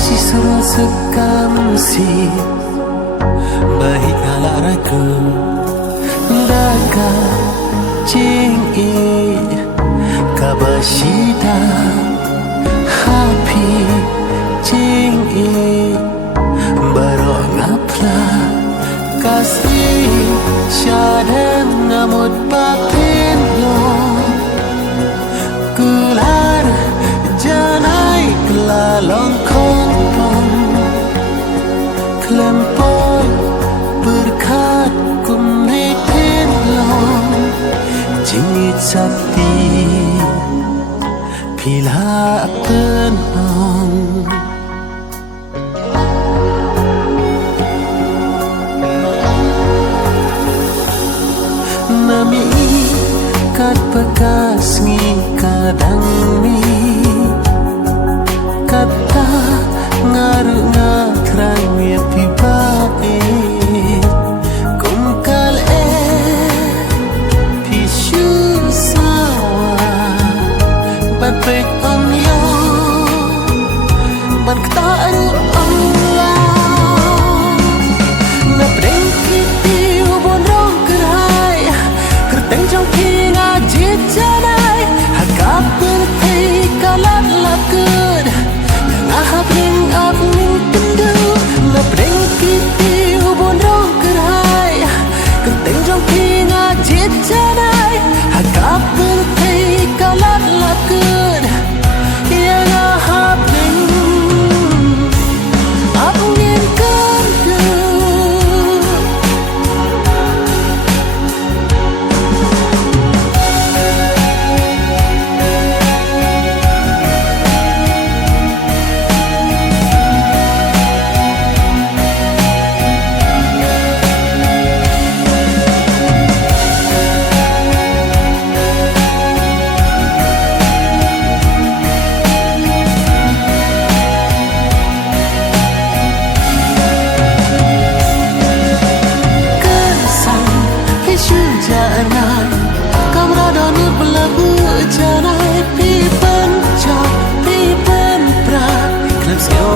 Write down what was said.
Sisro sekam si baik alaraku daga jing I kabashida happy jing I barong apla kasih syadam ngamut patin lo kular janai kelalong kompong kelempoi berkat kumnetin long jingit sakti pila penong nami kat bekas ngi kadang mi kata ngaru ngakrang mi pibae kumkal pishu sawa batik om yo ban ktaru Allah na breng kiti ubon rong kerai kerteng jong kinga jit janai hakap berthei kalat lakut Ahapning apning tendu na breng kiti ubon rong kerai kerteng jong kinga jit janai hakap berthei kalat lakut yang ahapning apning kendu janai pi pen chok pi pen pra klep skill